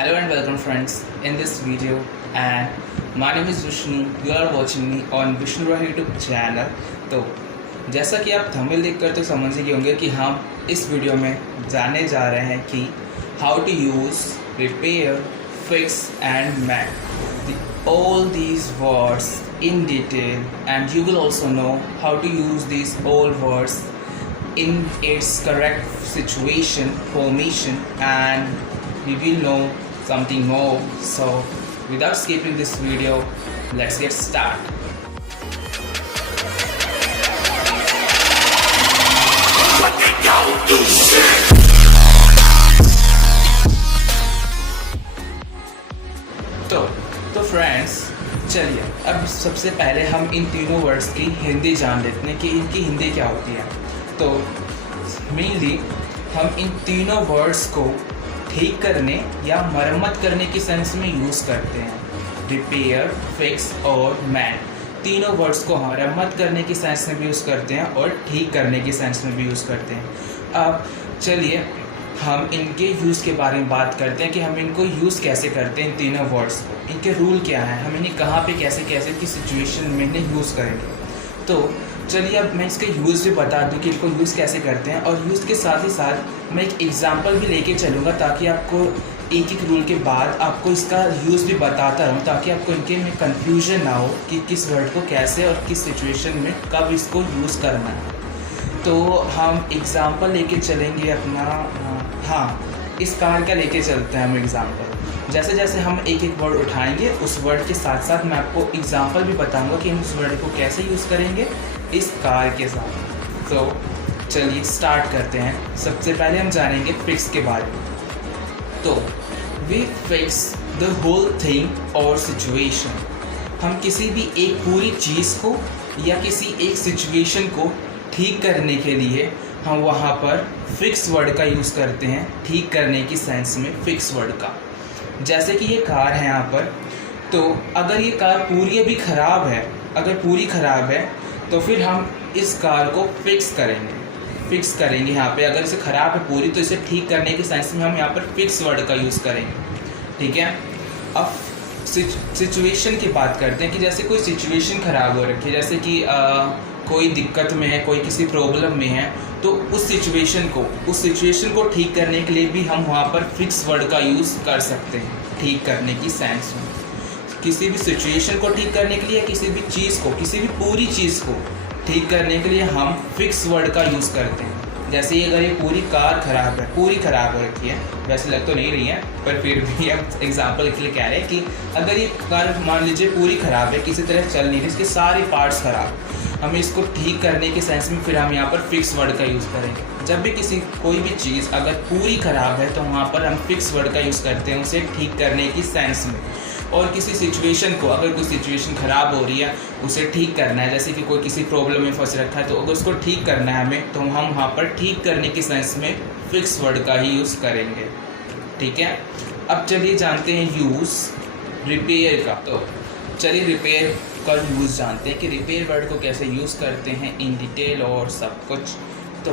Hello and welcome friends in this video, and my name is Vishnu. You are watching me on Vishnu Roy YouTube channel. तो जैसा कि आप thumbnail देखकर तो समझ ही गए होंगे कि हम इस वीडियो में जानने जा रहे हैं कि how to use, repair, fix and make all these words in detail, and you will also know how to use these all words in its correct situation, formation, and we will know something more. So without skipping this video, let's get started. तो friends, चलिए अब सबसे पहले हम इन तीनों words की हिंदी जान लेते हैं कि इनकी हिंदी क्या होती है। तो मेनली हम इन तीनों वर्ड्स को ठीक करने या मरम्मत करने की सेंस में यूज़ करते हैं। रिपेयर, फिक्स और मैक तीनों वर्ड्स को मरम्मत करने की सेंस में भी यूज़ करते हैं और ठीक करने की सेंस में भी यूज़ करते हैं। अब चलिए हम इनके यूज़ के बारे में बात करते हैं कि हम इनको यूज़ कैसे करते हैं। इन तीनों वर्ड्स को, इनके रूल क्या है, हम इन्हें कहाँ पे कैसे कैसे की सिचुएशन में इन्हें यूज़ करेंगे। तो चलिए अब मैं इसका यूज़ भी बता दूं कि इनको यूज़ कैसे करते हैं, और यूज़ के साथ ही साथ मैं एक एग्जांपल भी लेके चलूँगा ताकि आपको एक एक रूल के बाद आपको इसका यूज़ भी बताता रहूँ, ताकि आपको इनके में कन्फ्यूजन ना हो कि किस वर्ड को कैसे और किस सिचुएशन में कब इसको यूज़ करना है। तो हम एग्ज़ाम्पल लेके चलेंगे अपना, इस कार का लेके चलते हैं हम एग्ज़ाम्पल। जैसे जैसे हम एक एक वर्ड उठाएंगे उस वर्ड के साथ साथ मैं आपको एग्ज़ाम्पल भी बताऊंगा कि हम उस वर्ड को कैसे यूज़ करेंगे इस कार के साथ। तो चलिए स्टार्ट करते हैं। सबसे पहले हम जानेंगे फिक्स के बारे में। तो we fix the whole thing और सिचुएशन। हम किसी भी एक पूरी चीज़ को या किसी एक सिचुएशन को ठीक करने के लिए हम वहाँ पर फिक्स वर्ड का यूज़ करते हैं, ठीक करने की सेंस में फिक्स वर्ड का। जैसे कि ये कार है यहाँ पर, तो अगर ये कार पूरी अभी ख़राब है, अगर पूरी ख़राब है तो फिर हम इस कार को फिक्स करेंगे यहाँ पे। अगर इसे ख़राब है पूरी तो इसे ठीक करने की सेंस में हम यहाँ पर फिक्स वर्ड का यूज़ करेंगे, ठीक है। अब सिचुएशन की बात करते हैं कि जैसे कोई सिचुएशन ख़राब हो रखी है, जैसे कि कोई दिक्कत में है, कोई किसी प्रॉब्लम में है, तो उस सिचुएशन को ठीक करने के लिए भी हम वहाँ पर फिक्स वर्ड का यूज़ कर सकते हैं, ठीक करने की सेंस में। किसी भी सिचुएशन को ठीक करने के लिए, किसी भी चीज़ को, किसी भी पूरी चीज़ को ठीक करने के लिए हम फिक्स वर्ड का यूज़ करते हैं। जैसे ये अगर ये पूरी कार ख़राब है, पूरी ख़राब हो रखी है, वैसे लग तो नहीं रही है पर फिर भी अब एग्जांपल के लिए कह रहे हैं कि अगर ये कार मान लीजिए पूरी ख़राब है, किसी तरह चल नहीं रही, इसके सारे पार्ट्स ख़राब, हम इसको ठीक करने के सेंस में फिर हम यहाँ पर फिक्स वर्ड का यूज़ करेंगे। जब भी कोई भी चीज़ अगर पूरी ख़राब है तो वहाँ पर हम फिक्स वर्ड का यूज़ करते हैं उसे ठीक करने की सेंस में। और किसी सिचुएशन को, अगर कोई सिचुएशन ख़राब हो रही है उसे ठीक करना है, जैसे कि कोई किसी प्रॉब्लम में फंस रखा है, तो अगर उसको ठीक करना है हमें, तो हम वहाँ पर ठीक करने की सेंस में फिक्स वर्ड का ही यूज़ करेंगे, ठीक है। अब चलिए जानते हैं यूज़ रिपेयर का। तो चलिए रिपेयर का यूज़ जानते हैं कि रिपेयर वर्ड को कैसे यूज़ करते हैं इन डिटेल और सब कुछ। तो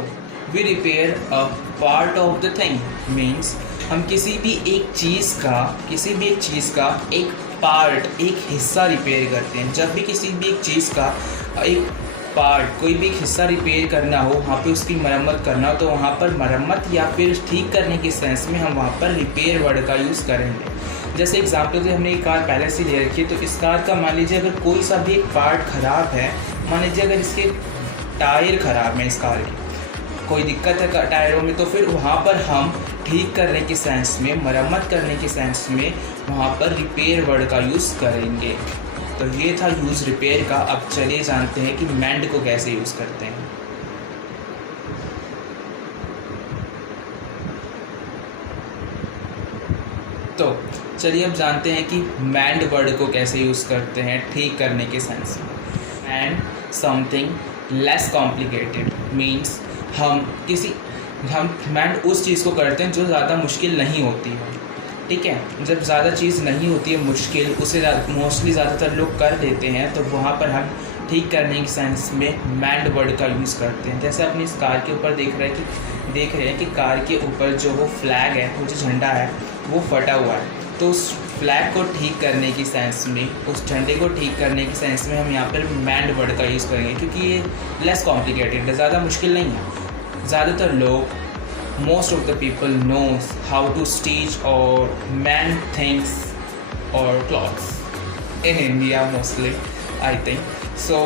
we repair a part of the thing means हम किसी भी एक चीज़ का एक पार्ट, एक हिस्सा रिपेयर करते हैं। जब भी किसी भी एक चीज़ का एक पार्ट, कोई भी एक हिस्सा रिपेयर करना हो, वहाँ पे उसकी मरम्मत करना हो, तो वहाँ पर मरम्मत या फिर ठीक करने की सेंस में हम वहाँ पर रिपेयर वर्ड का यूज़ करेंगे। जैसे एग्जांपल से हमने ये कार पहले से ले रखी है, तो इस कार का मान लीजिए अगर कोई सा भी एक पार्ट ख़राब है, मान लीजिए अगर इसके टायर ख़राब है, इस कार की कोई दिक्कत है टायरों में, तो फिर वहाँ पर हम ठीक करने की सेंस में, मरम्मत करने की सेंस में वहाँ पर रिपेयर वर्ड का यूज़ करेंगे। तो ये था यूज़ रिपेयर का। अब चलिए जानते हैं कि मैंड को कैसे यूज़ करते हैं। तो चलिए अब जानते हैं कि मैंड वर्ड को कैसे यूज़ करते हैं ठीक करने के सेंस में। And something less complicated means हम मैंड उस चीज़ को करते हैं जो ज़्यादा मुश्किल नहीं होती है, ठीक है। जब ज़्यादा चीज़ नहीं होती है मुश्किल, उसे मोस्टली ज़्यादातर लोग कर देते हैं, तो वहाँ पर हम ठीक करने की सेंस में मैंड वर्ड का यूज़ करते हैं। जैसे अपनी इस कार के ऊपर देख रहे हैं कि कार के ऊपर जो वो फ्लैग है, वो जो झंडा है, वो फटा हुआ है, तो उस फ्लैग को ठीक करने की सेंस में, उस झंडे को ठीक करने की सेंस में हम यहाँ पर मैंड वर्ड का यूज़ करेंगे, क्योंकि ये लेस कॉम्प्लिकेटेड है, ज़्यादा मुश्किल नहीं है। ज़्यादातर लोग, most of the people knows how to stitch or mend things or clothes in India mostly, I think. So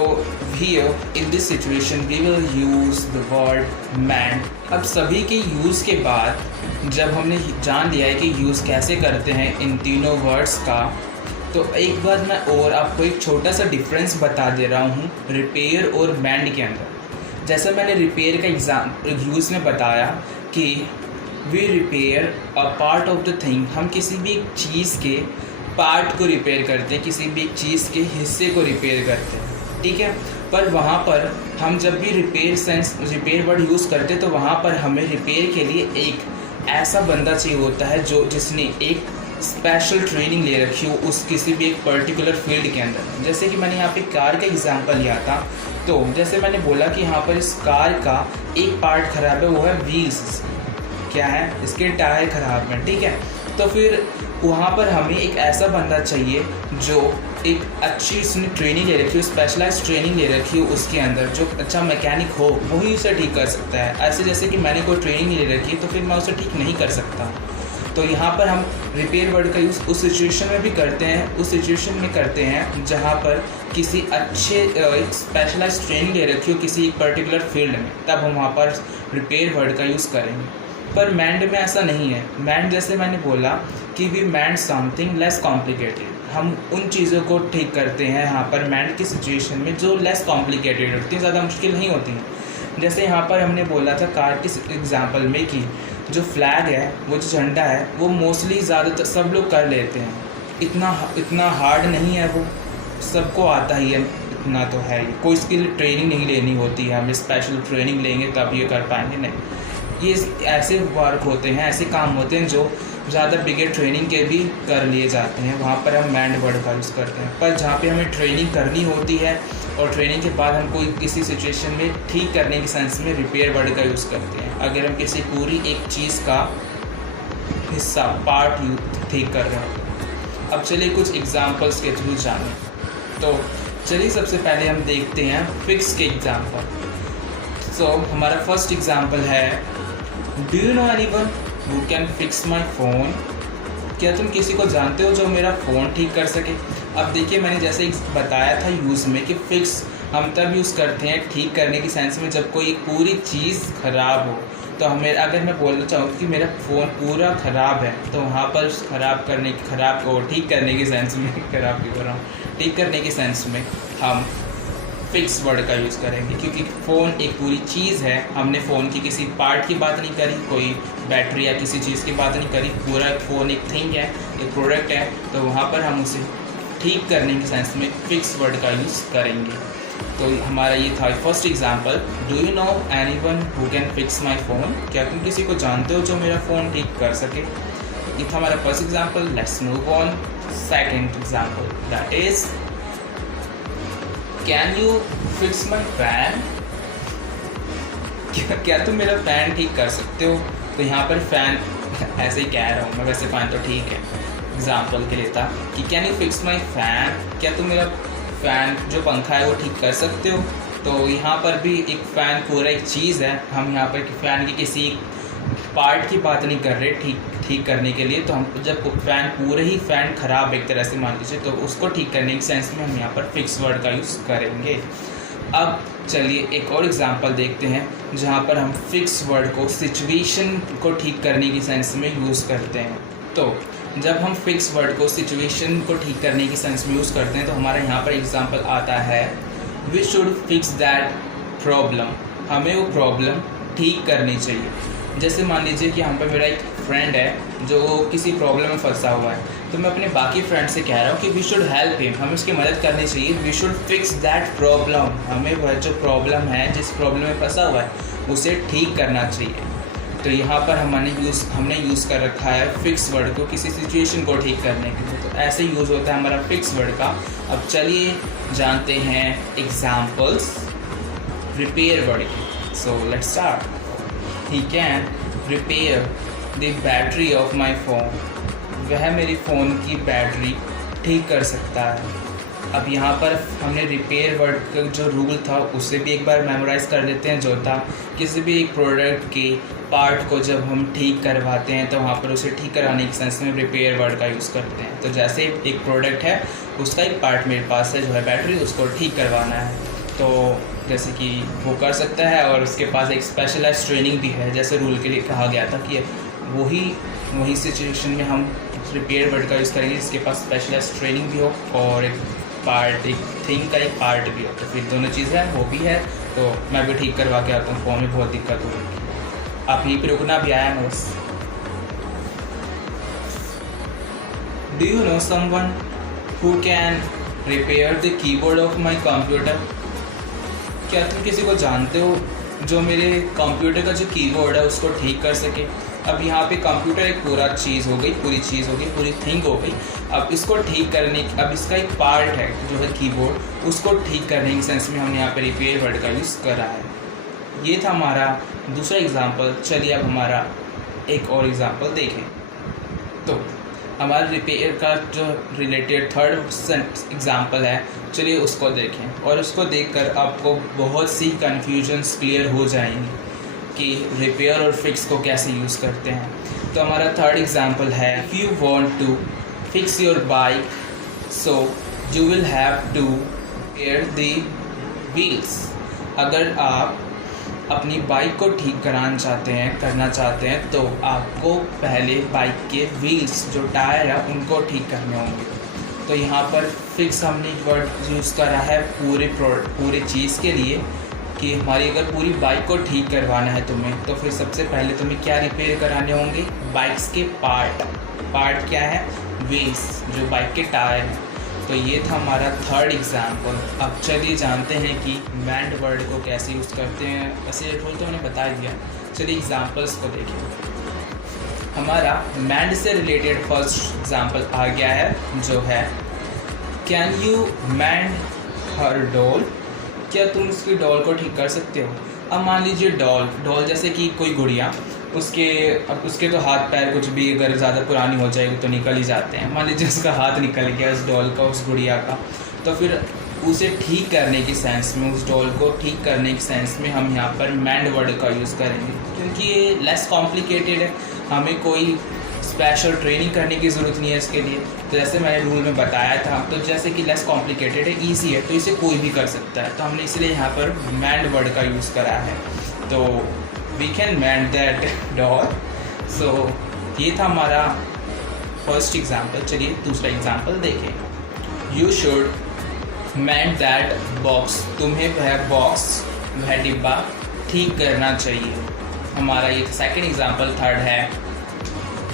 here in this situation we will use the word mend. अब सभी के यूज़ के बाद जब हमने जान लिया है कि यूज़ कैसे करते हैं इन तीनों वर्ड्स का, तो एक बार मैं और आपको एक छोटा सा डिफरेंस बता दे रहा हूँ रिपेयर और मैंड के अंदर। जैसे मैंने रिपेयर का यूज़ में बताया कि we repair a part of the thing, हम किसी भी एक चीज़ के पार्ट को रिपेयर करते हैं, किसी भी एक चीज़ के हिस्से को रिपेयर करते हैं, ठीक है। पर वहाँ पर हम जब भी रिपेयर वर्ड यूज़ करते हैं तो वहाँ पर हमें रिपेयर के लिए एक ऐसा बंदा चाहिए होता है जिसने एक स्पेशल ट्रेनिंग ले रखी हो उस किसी भी एक पर्टिकुलर फील्ड के अंदर। जैसे कि मैंने यहाँ पे कार का एग्जांपल लिया था, तो जैसे मैंने बोला कि यहाँ पर इस कार का एक पार्ट ख़राब है, वो है व्हील्स। क्या है? इसके टायर ख़राब हैं, ठीक है। तो फिर वहाँ पर हमें एक ऐसा बंदा चाहिए जो एक अच्छी उसने ट्रेनिंग ले रखी हो, स्पेशलाइज ट्रेनिंग ले रखी हो उसके अंदर, जो अच्छा मैकेनिक हो, वही उसे ठीक कर सकता है। ऐसे जैसे कि मैंने कोई ट्रेनिंग ले रखी है तो फिर मैं उसे ठीक नहीं कर सकता। तो यहाँ पर हम रिपेयर वर्ड का यूज़ उस सिचुएशन में भी करते हैं, उस सिचुएशन में करते हैं जहाँ पर किसी अच्छे एक स्पेशलाइज ट्रेनिंग ले रखी हो किसी एक पर्टिकुलर फील्ड में, तब हम वहाँ पर रिपेयर वर्ड का यूज़ करेंगे। पर मैंड में ऐसा नहीं है। मैंड जैसे मैंने बोला कि we mend something less complicated, हम उन चीज़ों को ठीक करते हैं यहाँ पर मैंड की सिचुएशन में जो लेस कॉम्प्लिकेटेड होती हैं, ज़्यादा मुश्किल नहीं होती हैं। जैसे यहाँ पर हमने बोला था कार के एग्जाम्पल में कि जो फ्लैग है, वो जो झंडा है, वो मोस्टली ज़्यादातर सब लोग कर लेते हैं, इतना हार्ड नहीं है, वो सबको आता ही है, इतना तो है ही। कोई इसके लिए ट्रेनिंग नहीं लेनी होती है, हम स्पेशल ट्रेनिंग लेंगे तब ये कर पाएंगे, नहीं। ये ऐसे वर्क होते हैं, ऐसे काम होते हैं जो ज़्यादा बिगर ट्रेनिंग के भी कर लिए जाते हैं, वहाँ पर हम मैंड वर्ड का यूज़ करते हैं। पर जहाँ पे हमें ट्रेनिंग करनी होती है और ट्रेनिंग के बाद हम कोई किसी सिचुएशन में ठीक करने के सेंस में रिपेयर वर्ड का यूज़ करते हैं। अगर हम किसी पूरी एक चीज़ का हिस्सा, पार्ट ठीक कर रहे हैं। अब चलिए कुछ एग्जांपल्स के थ्रू जानें। तो चलिए सबसे पहले हम देखते हैं फिक्स के एग्जांपल। सो हमारा फर्स्ट एग्जांपल है, do you know anyone who can fix my phone? क्या तुम किसी को जानते हो जो मेरा फ़ोन ठीक कर सके? अब देखिए, मैंने जैसे बताया था यूज़ में कि फ़िक्स हम तब यूज़ करते हैं ठीक करने की सेंस में जब कोई एक पूरी चीज़ ख़राब हो। तो हमें अगर मैं बोलना चाहूँ कि मेरा फ़ोन पूरा ख़राब है, तो वहाँ पर ख़राब को ठीक करने की सेंस में ख़राब क्यों कर रहा हूँ, ठीक करने की सेंस में हम फिक्स वर्ड का यूज़ करेंगे, क्योंकि फ़ोन एक पूरी चीज़ है। हमने फ़ोन की किसी पार्ट की बात नहीं करी, कोई बैटरी या किसी चीज़ की बात नहीं करी, पूरा फ़ोन एक थिंग है, एक प्रोडक्ट है। तो वहाँ पर हम उसे ठीक करने के सेंस में फिक्स वर्ड का यूज़ करेंगे। तो हमारा ये था first example, do you know anyone who can fix my phone? क्या तुम किसी को जानते हो जो मेरा फ़ोन ठीक कर सके? ये था हमारा first example. Let's move on second example, that is, can you fix my fan? क्या तुम मेरा फ़ैन ठीक कर सकते हो? तो यहाँ पर फ़ैन ऐसे ही कह रहा हूँ मैं, वैसे फ़ैन तो ठीक है, एग्जाम्पल के लिए था कि can you fix my fan? क्या तुम मेरा फ़ैन जो पंखा है वो ठीक कर सकते हो? तो यहाँ पर भी एक फ़ैन पूरा एक चीज़ है, हम यहाँ पर फ़ैन की किसी पार्ट की बात नहीं कर रहे ठीक करने के लिए। तो हम जब फ़ैन पूरे ही फ़ैन ख़राब एक तरह से मान लीजिए, तो उसको ठीक करने के सेंस में हम यहाँ पर फिक्स वर्ड का यूज़ करेंगे। अब चलिए एक और एग्जांपल देखते हैं जहाँ पर हम फिक्स वर्ड को सिचुएशन को ठीक करने की सेंस में यूज़ करते हैं। तो जब हम फिक्स वर्ड को सिचुएशन को ठीक करने की सेंस में यूज़ करते हैं, तो हमारा यहाँ पर एग्जांपल आता है, we should fix that problem. हमें वो प्रॉब्लम ठीक करनी चाहिए। जैसे मान लीजिए कि यहाँ पर मेरा एक फ्रेंड है जो किसी प्रॉब्लम में फंसा हुआ है, तो मैं अपने बाकी फ्रेंड से कह रहा हूँ कि वी शुड हेल्प हिम, हमें उसकी मदद करनी चाहिए। We should fix that problem, हमें वह जो प्रॉब्लम है, जिस प्रॉब्लम में फंसा हुआ है, उसे ठीक करना चाहिए। तो यहाँ पर हमने यूज़ कर रखा है फिक्स वर्ड को किसी सिचुएशन को ठीक करने के लिए। तो ऐसे यूज़ होता है हमारा फिक्स वर्ड का। अब चलिए जानते हैं एग्जाम्पल्स रिपेयर वर्ड की। So let's start. He can repair the battery of my phone. वह मेरी फ़ोन की बैटरी ठीक कर सकता है। अब यहाँ पर हमने रिपेयर वर्ड का जो रूल था उसे भी एक बार मेमोराइज़ कर लेते हैं, जो था किसी भी एक प्रोडक्ट के पार्ट को जब हम ठीक करवाते हैं तो वहाँ पर उसे ठीक कराने के सेंस में रिपेयर वर्ड का यूज़ करते हैं। तो जैसे एक प्रोडक्ट है, उसका एक पार्ट मेरे पास है जो है बैटरी, उसको ठीक करवाना है, तो जैसे कि वो कर सकता है। और उसके पास एक स्पेशलाइज्ड ट्रेनिंग भी है, जैसे रूल के लिए कहा गया था कि वही सिचुएशन में हम रिपेयर वर्ड का यूज़ करेंगे जिसके पास स्पेशलाइज्ड ट्रेनिंग भी हो और एक थिंग का एक पार्ट भी हो। तो फिर दोनों चीज़ें हैं, वो भी है, तो मैं भी ठीक करवा के आता हूँ। फ़ोन में बहुत दिक्कत हो रही है, आप यहीं पर रुकना भी आया है बस। Do you know someone who can repair the keyboard of my computer? क्या तुम किसी को जानते हो जो मेरे कंप्यूटर का जो कीबोर्ड है उसको ठीक कर सके? अब यहाँ पे कंप्यूटर एक पूरी चीज़ हो गई, पूरी थिंग हो गई। अब इसको ठीक करने, अब इसका एक पार्ट है जो है कीबोर्ड, उसको ठीक करने के सेंस में हमने यहाँ पे रिपेयर वर्ड का यूज़ करा है। ये था हमारा दूसरा एग्जाम्पल। चलिए अब हमारा एक और एग्जाम्पल देखें। तो हमारे रिपेयर का जो रिलेटेड थर्ड एग्जाम्पल है, चलिए उसको देखें। और उसको देखकर आपको बहुत सी कन्फ्यूजन्स क्लियर हो जाएंगी कि रिपेयर और फिक्स को कैसे यूज़ करते हैं। तो हमारा थर्ड एग्जाम्पल है, if you want to fix your bike so you will have to repair the wheels. अगर आप अपनी बाइक को ठीक करना चाहते हैं तो आपको पहले बाइक के व्हील्स, जो टायर है, उनको ठीक करने होंगे। तो यहाँ पर फिक्स हमने वर्ड यूज़ करा है पूरे चीज़ के लिए कि हमारी अगर पूरी बाइक को ठीक करवाना है तुम्हें, तो फिर सबसे पहले तुम्हें क्या रिपेयर कराने होंगे? बाइक्स के पार्ट क्या है? व्हील्स, जो बाइक के टायर हैं। तो ये था हमारा थर्ड एग्जाम्पल। अब चलिए जानते हैं कि मैंड वर्ड को कैसे यूज़ करते हैं। वैसे रूल तो मैंने बता दिया, चलिए एग्जाम्पल्स को देखें। हमारा मैंड से रिलेटेड फर्स्ट एग्जाम्पल आ गया है, जो है can you mend her doll? क्या तुम उसकी डॉल को ठीक कर सकते हो? अब मान लीजिए डॉल जैसे कि कोई गुड़िया, उसके तो हाथ पैर कुछ भी अगर ज़्यादा पुरानी हो जाएगी तो निकल ही जाते हैं। मान लीजिए उसका हाथ निकल गया उस डॉल का, उस गुड़िया का, तो फिर उसे ठीक करने की सेंस में, उस डॉल को ठीक करने की सेंस में हम यहाँ पर मैंड वर्ड का यूज़ करेंगे, क्योंकि ये लेस कॉम्प्लिकेटेड है, हमें कोई स्पेशल ट्रेनिंग करने की ज़रूरत नहीं है इसके लिए। तो जैसे मैंने रूल में बताया था, तो जैसे कि लेस कॉम्प्लिकेटेड है, ईजी है, तो इसे कोई भी कर सकता है, तो हमने इसलिए यहाँ पर मैंड वर्ड का यूज़ करा है। तो we can mend that doll. So ये था हमारा फर्स्ट एग्जाम्पल। चलिए दूसरा एग्जाम्पल देखें। You should mend that box. तुम्हें वह बॉक्स, वह डिब्बा ठीक करना चाहिए। हमारा ये सेकंड एग्जाम्पल। थर्ड है,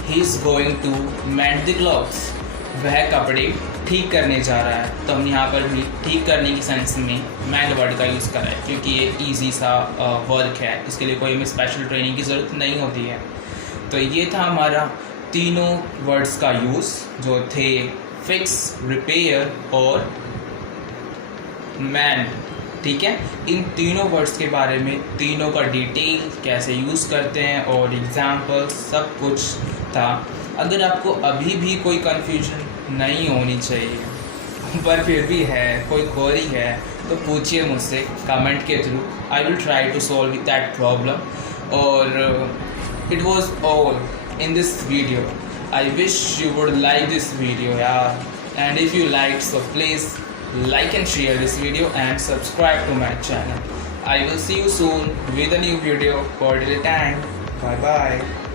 he is going to mend the clothes. वह कपड़े ठीक करने जा रहा है। तो हम यहाँ पर भी ठीक करने की सेंस में मैंड वर्ड का यूज़ करा है, क्योंकि ये ईजी सा वर्क है, इसके लिए कोई हमें स्पेशल ट्रेनिंग की ज़रूरत नहीं होती है। तो ये था हमारा तीनों वर्ड्स का यूज़, जो थे फिक्स, रिपेयर और मैंड। ठीक है, इन तीनों वर्ड्स के बारे में, तीनों का डिटेल कैसे यूज़ करते हैं और एग्जाम्पल सब कुछ था। अगर आपको अभी भी कोई कन्फ्यूजन नहीं होनी चाहिए पर फिर भी है, कोई क्वेरी है, तो पूछिए मुझसे कमेंट के through. I will try to solve that problem. और it was all in this video. I wish you would like this video यार, and if you like so please like and share this video and subscribe to my channel. I will see you soon with a new video. For the time, bye bye.